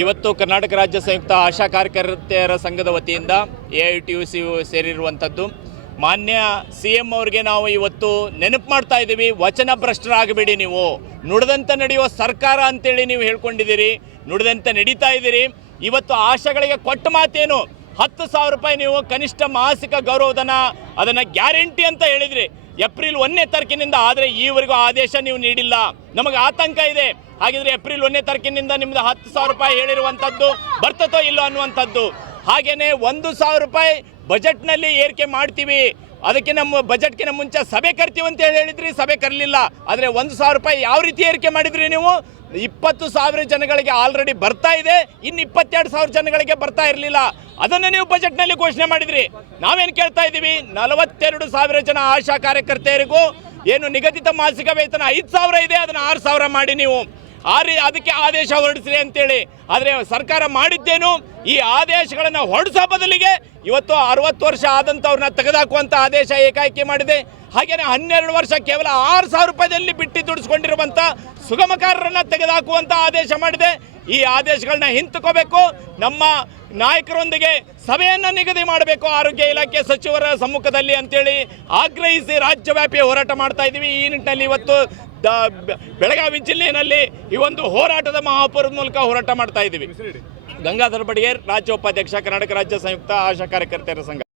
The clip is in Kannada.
ಇವತ್ತು ಕರ್ನಾಟಕ ರಾಜ್ಯ ಸಂಯುಕ್ತ ಆಶಾ ಕಾರ್ಯಕರ್ತೆಯರ ಸಂಘದ ವತಿಯಿಂದ AITUC ಸೇರಿರುವಂಥದ್ದು. ಮಾನ್ಯ CM ಅವರಿಗೆ ನಾವು ಇವತ್ತು ನೆನಪು ಮಾಡ್ತಾ ಇದ್ದೀವಿ, ವಚನ ಭ್ರಷ್ಟರಾಗಬೇಡಿ, ನೀವು ನುಡಿದಂತೆ ನಡೆಯುವ ಸರ್ಕಾರ ಅಂತೇಳಿ ನೀವು ಹೇಳ್ಕೊಂಡಿದ್ದೀರಿ, ನುಡಿದಂತೆ ನಡೀತಾ ಇದ್ದೀರಿ. ಇವತ್ತು ಆಶಾಗಳಿಗೆ ಕೊಟ್ಟ ಮಾತೇನು 10,000 ರೂಪಾಯಿ ನೀವು ಕನಿಷ್ಠ ಮಾಸಿಕ ಗೌರವಧನ ಅದನ್ನು ಗ್ಯಾರಂಟಿ ಅಂತ ಹೇಳಿದ್ರಿ ಏಪ್ರಿಲ್ 1ನೇ ತಾರೀಕಿನಿಂದ. ಆದರೆ ಈವರೆಗೂ ಆದೇಶ ನೀವು ನೀಡಿಲ್ಲ, ನಮಗೆ ಆತಂಕ ಇದೆ. ಹಾಗಿದ್ರೆ ಏಪ್ರಿಲ್ 1ನೇ ತಾರೀಕಿನಿಂದ ನಿಮ್ದು 10,000 ರೂಪಾಯಿ ಹೇಳಿರುವಂಥದ್ದು ಬರ್ತತೋ ಇಲ್ಲೋ ಅನ್ನುವಂಥದ್ದು. ಹಾಗೆಯೇ 1,000 ರೂಪಾಯಿ ಬಜೆಟ್ನಲ್ಲಿ ಏರಿಕೆ ಮಾಡ್ತೀವಿ, ಅದಕ್ಕೆ ನಮ್ಮ ಬಜೆಟ್ಗಿನ ಮುಂಚೆ ಸಭೆ ಕರ್ತೀವಿ ಅಂತ ಹೇಳಿದ್ರಿ, ಸಭೆ ಕರಲಿಲ್ಲ. ಆದರೆ 1,000 ರೂಪಾಯಿ ಯಾವ ರೀತಿ ಏರಿಕೆ ಮಾಡಿದ್ರಿ ನೀವು? 20,000 ಜನಗಳಿಗೆ ಆಲ್ರೆಡಿ ಬರ್ತಾ ಇದೆ, ಇನ್ನು 22,000 ಜನಗಳಿಗೆ ಬರ್ತಾ ಇರಲಿಲ್ಲ. ಅದನ್ನು ನೀವು ಬಜೆಟ್ನಲ್ಲಿ ಘೋಷಣೆ ಮಾಡಿದ್ರಿ. ನಾವೇನು ಕೇಳ್ತಾ ಇದ್ದೀವಿ, 42,000 ಜನ ಆಶಾ ಕಾರ್ಯಕರ್ತೆಯರಿಗೂ ಏನು ನಿಗದಿತ ಮಾಸಿಕ ವೇತನ 5,000 ಇದೆ, ಅದನ್ನು 6,000 ಮಾಡಿ ನೀವು ಅದಕ್ಕೆ ಆದೇಶ ಹೊರಡಿಸ್ರಿ ಅಂತೇಳಿ. ಆದರೆ ಸರ್ಕಾರ ಮಾಡಿದ್ದೇನು, ಈ ಆದೇಶಗಳನ್ನು ಹೊರಡಿಸೋ ಬದಲಿಗೆ ಇವತ್ತು 60 ವರ್ಷ ಆದಂಥವ್ರನ್ನ ತೆಗೆದುಹಾಕುವಂಥ ಆದೇಶ ಏಕಾಏಕಿ ಮಾಡಿದೆ. ಹಾಗೆಯೇ 12 ವರ್ಷ ಕೇವಲ 6,000 ರೂಪಾಯಿದಲ್ಲಿ ಬಿಟ್ಟು ದುಡಿಸ್ಕೊಂಡಿರುವಂಥ ಸುಗಮಕಾರರನ್ನು ತೆಗೆದುಹಾಕುವಂಥ ಆದೇಶ ಮಾಡಿದೆ. ಈ ಆದೇಶಗಳನ್ನ ಹಿಂತಕೋಬೇಕು, ನಮ್ಮ ನಾಯಕರೊಂದಿಗೆ ಸಭೆಯನ್ನು ನಿಗದಿ ಮಾಡಬೇಕು ಆರೋಗ್ಯ ಇಲಾಖೆ ಸಚಿವರ ಸಮ್ಮುಖದಲ್ಲಿ ಅಂತೇಳಿ ಆಗ್ರಹಿಸಿ ರಾಜ್ಯವ್ಯಾಪಿ ಹೋರಾಟ ಮಾಡ್ತಾ ಇದ್ದೀವಿ. ಈ ನಿಟ್ಟಿನಲ್ಲಿ ಇವತ್ತು ಬೆಳಗಾವಿ ಜಿಲ್ಲೆಯಲ್ಲಿ ಈ ಒಂದು ಹೋರಾಟದ ಮಹಾಪೂರದ ಮೂಲಕ ಹೋರಾಟ ಮಾಡ್ತಾ ಇದ್ದೀವಿ. ಗಂಗಾಧರ ಬಡಿಗೇರ್, ರಾಜ್ಯ ಉಪಾಧ್ಯಕ್ಷ, ಕರ್ನಾಟಕ ರಾಜ್ಯ ಸಂಯುಕ್ತ ಆಶಾ ಕಾರ್ಯಕರ್ತೆಯರ ಸಂಘ.